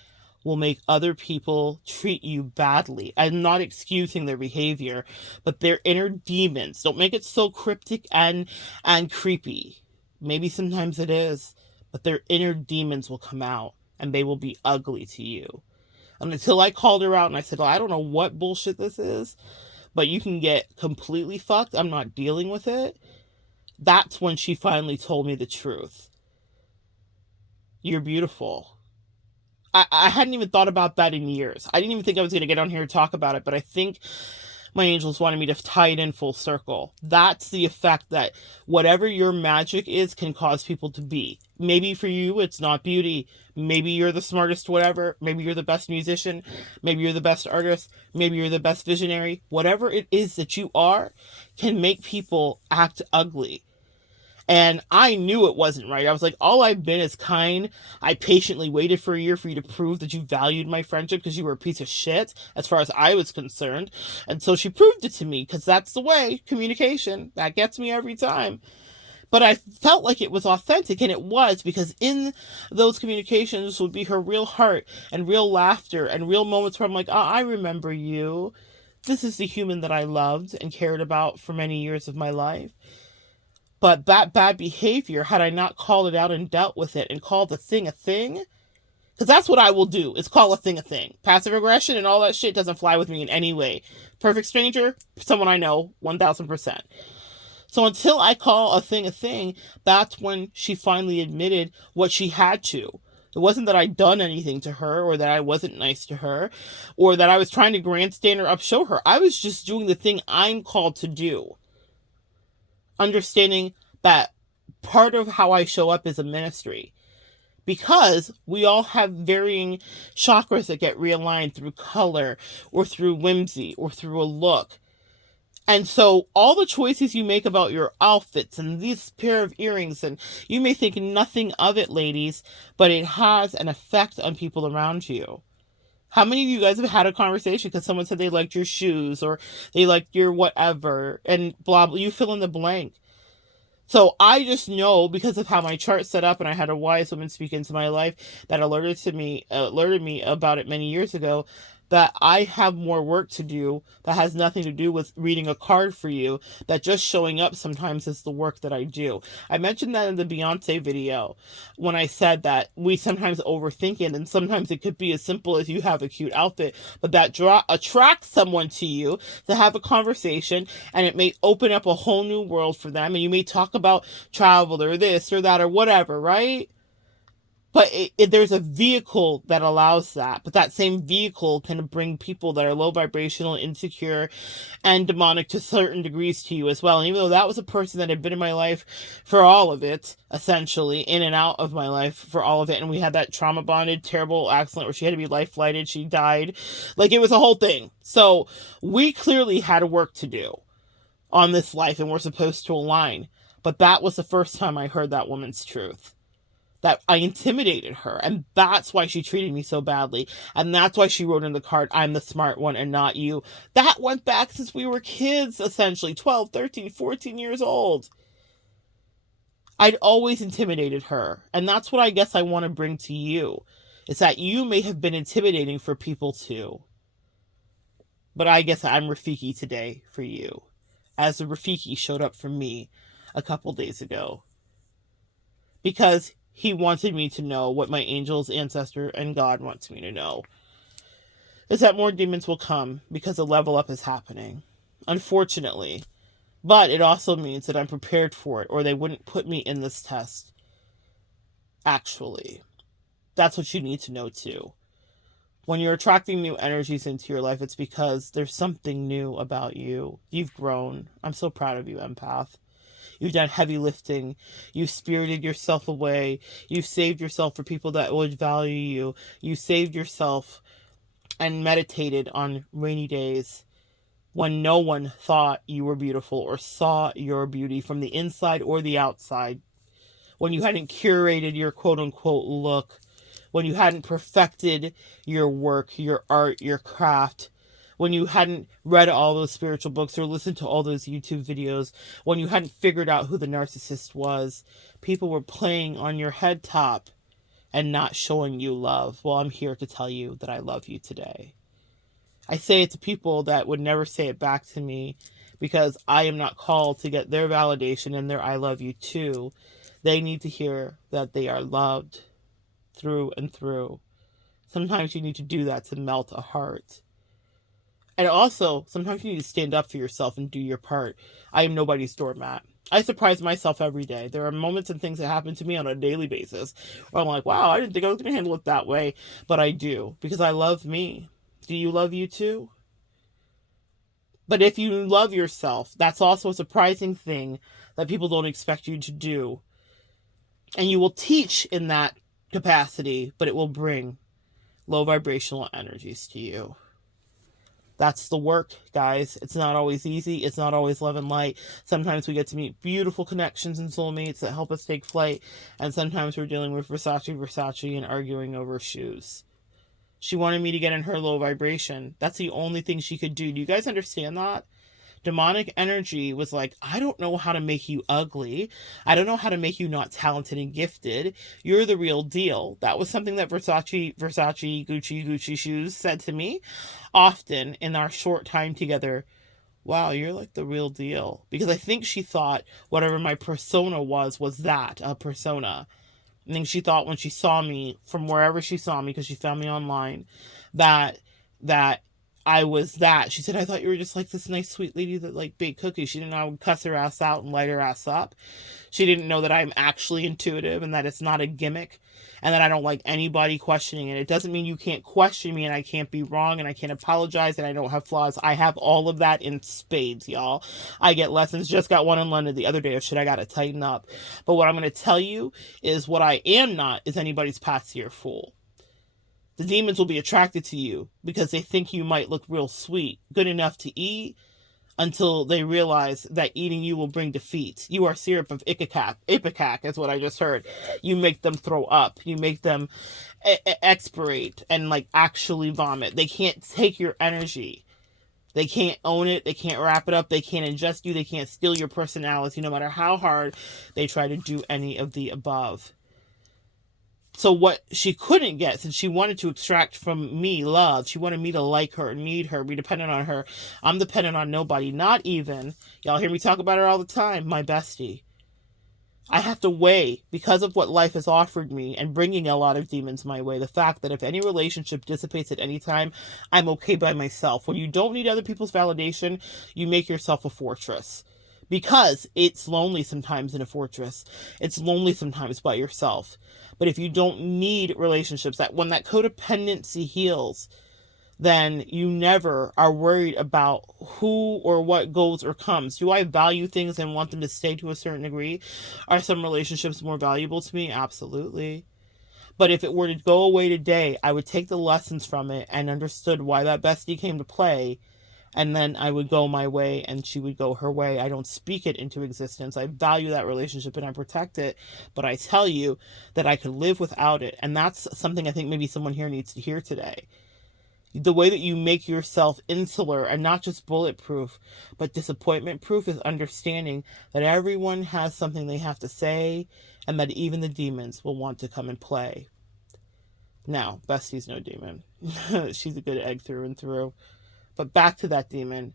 will make other people treat you badly. I'm not excusing their behavior, but their inner demons. Don't make it so cryptic and creepy. Maybe sometimes it is, but their inner demons will come out and they will be ugly to you. And until I called her out and I said, well, I don't know what bullshit this is, but you can get completely fucked. I'm not dealing with it. That's when she finally told me the truth. You're beautiful. I hadn't even thought about that in years. I didn't even think I was going to get on here and talk about it, but I think my angels wanted me to tie it in full circle. That's the effect that whatever your magic is can cause people to be. Maybe for you, it's not beauty. Maybe you're the smartest, whatever. Maybe you're the best musician. Maybe you're the best artist. Maybe you're the best visionary. Whatever it is that you are can make people act ugly. And I knew it wasn't right. I was like, all I've been is kind. I patiently waited for a year for you to prove that you valued my friendship because you were a piece of shit, as far as I was concerned. And so she proved it to me because that's the way. Communication. That gets me every time. But I felt like it was authentic, and it was, because in those communications would be her real heart and real laughter and real moments where I'm like, oh, I remember you. This is the human that I loved and cared about for many years of my life. But that bad behavior, had I not called it out and dealt with it and called the thing a thing, Because that's what I will do, is call a thing a thing. Passive aggression and all that shit doesn't fly with me in any way. Perfect stranger, someone I know, 1000%. So until I call a thing, that's when she finally admitted what she had to. It wasn't that I'd done anything to her, or that I wasn't nice to her, or that I was trying to grandstand or upshow her. I was just doing the thing I'm called to do. Understanding that part of how I show up is a ministry. Because we all have varying chakras that get realigned through color, or through whimsy, or through a look. And so all the choices you make about your outfits and this pair of earrings, and you may think nothing of it, ladies, but it has an effect on people around you. How many of you guys have had a conversation because someone said they liked your shoes, or they liked your whatever, and blah, blah, you fill in the blank. So I just know, because of how my chart's set up, and I had a wise woman speak into my life that alerted me about it many years ago, that I have more work to do that has nothing to do with reading a card for you, that just showing up sometimes is the work that I do. I mentioned that in the Beyonce video when I said that we sometimes overthink it, and sometimes it could be as simple as you have a cute outfit, but that attracts someone to you to have a conversation, and it may open up a whole new world for them, and you may talk about travel or this or that or whatever, right? But there's a vehicle that allows that. But that same vehicle can bring people that are low vibrational, insecure, and demonic to certain degrees to you as well. And even though that was a person that had been in my life for all of it, essentially, in and out of my life for all of it, and we had that trauma bonded, terrible accident where she had to be life flighted, she died. Like, it was a whole thing. So we clearly had work to do on this life, and we're supposed to align. But that was the first time I heard that woman's truth. That I intimidated her, and that's why she treated me so badly, and that's why she wrote in the card, I'm the smart one and not you. That went back since we were kids, essentially 12, 13, 14 years old. I'd always intimidated her, and that's what I guess I want to bring to you, is that you may have been intimidating for people too, but I guess I'm Rafiki today for you, as the Rafiki showed up for me a couple days ago, because he wanted me to know what my angels, ancestor, and God wants me to know. Is that more demons will come because a level up is happening. Unfortunately. But it also means that I'm prepared for it, or they wouldn't put me in this test. Actually. That's what you need to know too. When you're attracting new energies into your life, it's because there's something new about you. You've grown. I'm so proud of you, Empath. You've done heavy lifting. You've spirited yourself away. You've saved yourself for people that would value you. You saved yourself and meditated on rainy days when no one thought you were beautiful or saw your beauty from the inside or the outside. When you hadn't curated your quote-unquote look. When you hadn't perfected your work, your art, your craft. When you hadn't read all those spiritual books or listened to all those YouTube videos, when you hadn't figured out who the narcissist was, people were playing on your head top and not showing you love. Well, I'm here to tell you that I love you today. I say it to people that would never say it back to me, because I am not called to get their validation and their I love you too. They need to hear that they are loved through and through. Sometimes you need to do that to melt a heart. And also, sometimes you need to stand up for yourself and do your part. I am nobody's doormat. I surprise myself every day. There are moments and things that happen to me on a daily basis where I'm like, wow, I didn't think I was going to handle it that way. But I do, because I love me. Do you love you too? But if you love yourself, that's also a surprising thing that people don't expect you to do. And you will teach in that capacity, but it will bring low vibrational energies to you. That's the work, guys. It's not always easy. It's not always love and light. Sometimes we get to meet beautiful connections and soulmates that help us take flight. And sometimes we're dealing with Versace and arguing over shoes. She wanted me to get in her low vibration. That's the only thing she could do. Do you guys understand that? Demonic energy was like, I don't know how to make you ugly. I don't know how to make you not talented and gifted. You're the real deal. That was something that Versace, Gucci shoes said to me often in our short time together. Wow, you're like the real deal. Because I think she thought whatever my persona was that, a persona. I think she thought when she saw me from wherever she saw me, because she found me online, that that I was that. She said, I thought you were just like this nice sweet lady that like baked cookies. She didn't know I would cuss her ass out and light her ass up. She didn't know that I'm actually intuitive and that it's not a gimmick and that I don't like anybody questioning it. It doesn't mean you can't question me and I can't be wrong and I can't apologize and I don't have flaws. I have all of that in spades, y'all. I get lessons. Just got one in London the other day of shit I got to tighten up. But what I'm going to tell you is what I am not is anybody's patsier fool. The demons will be attracted to you because they think you might look real sweet, good enough to eat, until they realize that eating you will bring defeat. You are syrup of ipecac is what I just heard. You make them throw up. You make them expirate and like actually vomit. They can't take your energy. They can't own it. They can't wrap it up. They can't ingest you. They can't steal your personality, no matter how hard they try to do any of the above. So what she couldn't get, since she wanted to extract from me love, she wanted me to like her and need her, be dependent on her. I'm dependent on nobody, not even, y'all hear me talk about her all the time, my bestie. I have to weigh, because of what life has offered me and bringing a lot of demons my way, the fact that if any relationship dissipates at any time, I'm okay by myself. When you don't need other people's validation, you make yourself a fortress. Because it's lonely sometimes in a fortress. It's lonely sometimes by yourself. But if you don't need relationships, that when that codependency heals, then you never are worried about who or what goes or comes. Do I value things and want them to stay to a certain degree? Are some relationships more valuable to me? Absolutely. But if it were to go away today, I would take the lessons from it and understood why that bestie came to play, and then I would go my way and she would go her way. I don't speak it into existence. I value that relationship and I protect it, but I tell you that I could live without it. And that's something I think maybe someone here needs to hear today. The way that you make yourself insular and not just bulletproof, but disappointment proof, is understanding that everyone has something they have to say and that even the demons will want to come and play. Now, Bestie's no demon. She's a good egg through and through. But back to that demon.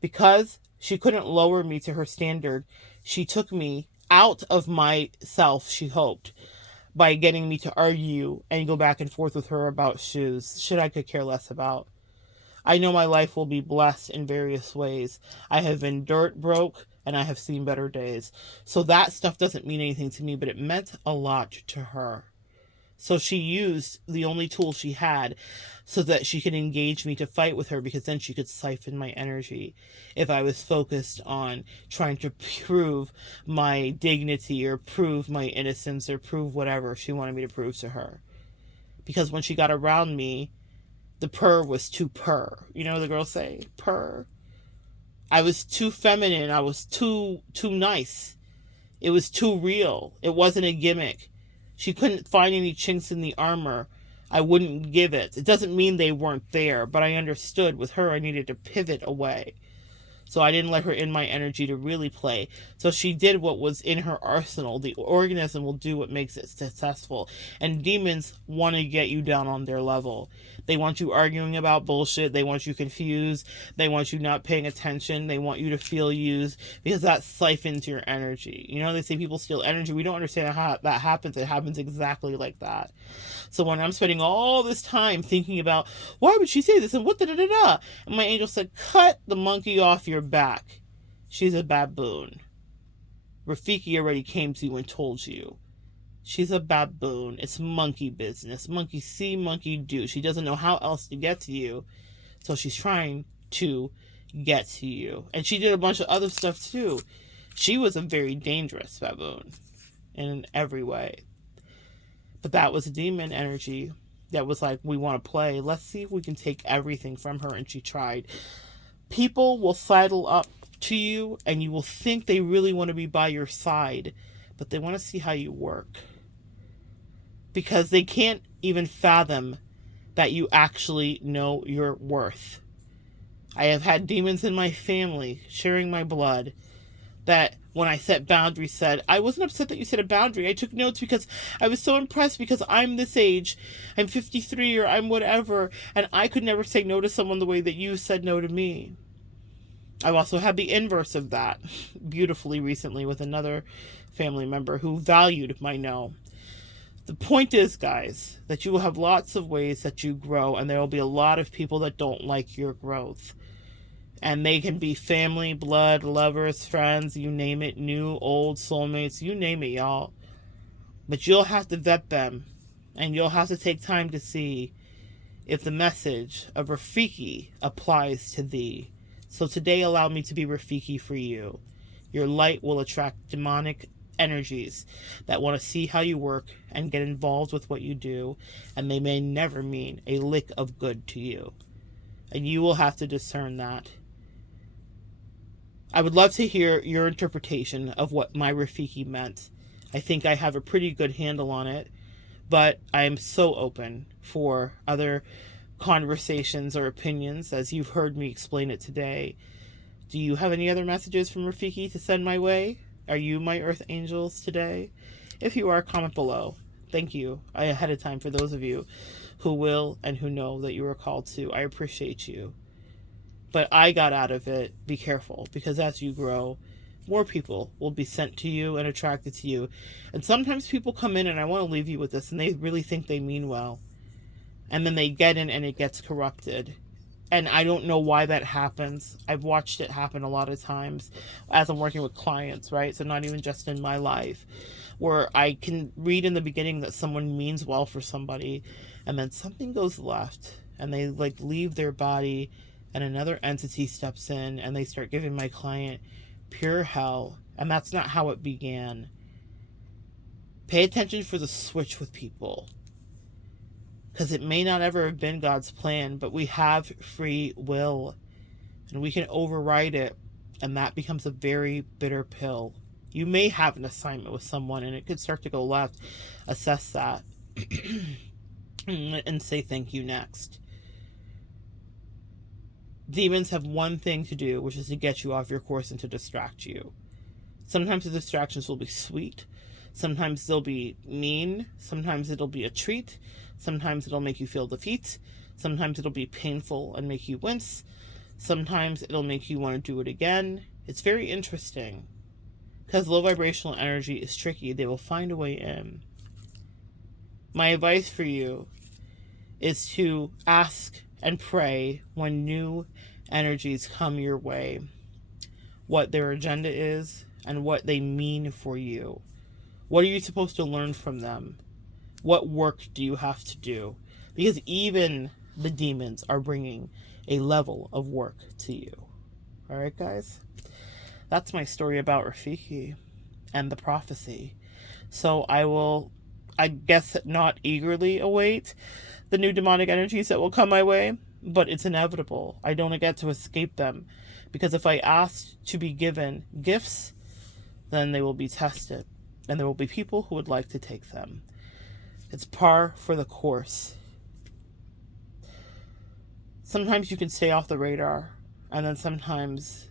Because she couldn't lower me to her standard, she took me out of myself, she hoped, by getting me to argue and go back and forth with her about shoes. Shit I could care less about. I know my life will be blessed in various ways. I have been dirt broke and I have seen better days. So that stuff doesn't mean anything to me, but it meant a lot to her. So she used the only tool she had so that she could engage me to fight with her, because then she could siphon my energy if I was focused on trying to prove my dignity or prove my innocence or prove whatever she wanted me to prove to her. Because when she got around me, the purr was too purr. You know what the girls say? Purr. I was too feminine. I was too nice. It was too real. It wasn't a gimmick. She couldn't find any chinks in the armor. I wouldn't give it. It doesn't mean they weren't there, but I understood with her I needed to pivot away. So I didn't let her in my energy to really play. So she did what was in her arsenal. The organism will do what makes it successful. And demons want to get you down on their level. They want you arguing about bullshit. They want you confused. They want you not paying attention. They want you to feel used, because that siphons your energy. You know, they say people steal energy. We don't understand how that happens. It happens exactly like that. So when I'm spending all this time thinking about, why would she say this and what da da da da, and my angel said, cut the monkey off your back. She's a baboon. Rafiki already came to you and told you. She's a baboon. It's monkey business. Monkey see, monkey do. She doesn't know how else to get to you, so she's trying to get to you. And she did a bunch of other stuff too. She was a very dangerous baboon in every way. But that was a demon energy that was like, we want to play. Let's see if we can take everything from her. And she tried. People will sidle up to you and you will think they really want to be by your side, but they want to see how you work. Because they can't even fathom that you actually know your worth. I have had demons in my family sharing my blood that when I set boundaries said, I wasn't upset that you set a boundary. I took notes because I was so impressed because I'm this age. I'm 53 or I'm whatever. And I could never say no to someone the way that you said no to me. I've also had the inverse of that beautifully recently with another family member who valued my no. The point is, guys, that you will have lots of ways that you grow, and there will be a lot of people that don't like your growth. And they can be family, blood, lovers, friends, you name it, new, old, soulmates, you name it, y'all. But you'll have to vet them, and you'll have to take time to see if the message of Rafiki applies to thee. So today, allow me to be Rafiki for you. Your light will attract demonic energies that want to see how you work and get involved with what you do, and they may never mean a lick of good to you. And you will have to discern that. I would love to hear your interpretation of what my Rafiki meant. I think I have a pretty good handle on it, but I am so open for other conversations or opinions, as you've heard me explain it today. Do you have any other messages from Rafiki to send my way? Are you my Earth Angels today? If you are, comment below. Thank you ahead of time for those of you who will and who know that you are called to. I appreciate you. But I got out of it, be careful, because as you grow, more people will be sent to you and attracted to you. And sometimes people come in, and I want to leave you with this, and they really think they mean well. And then they get in and it gets corrupted. And I don't know why that happens. I've watched it happen a lot of times as I'm working with clients, right? So not even just in my life, where I can read in the beginning that someone means well for somebody, and then something goes left, and they like leave their body, and another entity steps in, and they start giving my client pure hell. And that's not how it began. Pay attention for the switch with people, because it may not ever have been God's plan, but we have free will, and we can override it, and that becomes a very bitter pill. You may have an assignment with someone, and it could start to go left. Assess that and say thank you next. Demons have one thing to do, which is to get you off your course and to distract you. Sometimes the distractions will be sweet. Sometimes they'll be mean. Sometimes it'll be a treat. Sometimes it'll make you feel defeat. Sometimes it'll be painful and make you wince. Sometimes it'll make you want to do it again. It's very interesting. Because low vibrational energy is tricky. They will find a way in. My advice for you is to ask and pray when new energies come your way, what their agenda is and what they mean for you. What are you supposed to learn from them? What work do you have to do? Because even the demons are bringing a level of work to you. All right, guys? That's my story about Rafiki and the prophecy. So I guess, not eagerly await the new demonic energies that will come my way, but it's inevitable. I don't get to escape them, because if I ask to be given gifts, then they will be tested, and there will be people who would like to take them. It's par for the course. Sometimes you can stay off the radar, and then sometimes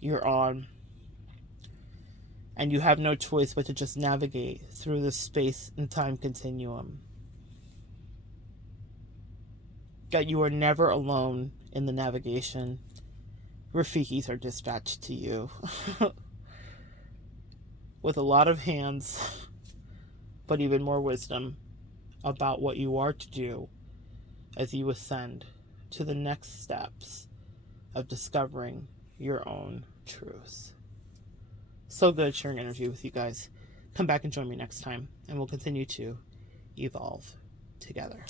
you're on, and you have no choice but to just navigate through the space and time continuum. That you are never alone in the navigation. Rafikis are dispatched to you with a lot of hands, but even more wisdom about what you are to do as you ascend to the next steps of discovering your own truth. So good sharing energy with you guys. Come back and join me next time, and we'll continue to evolve together.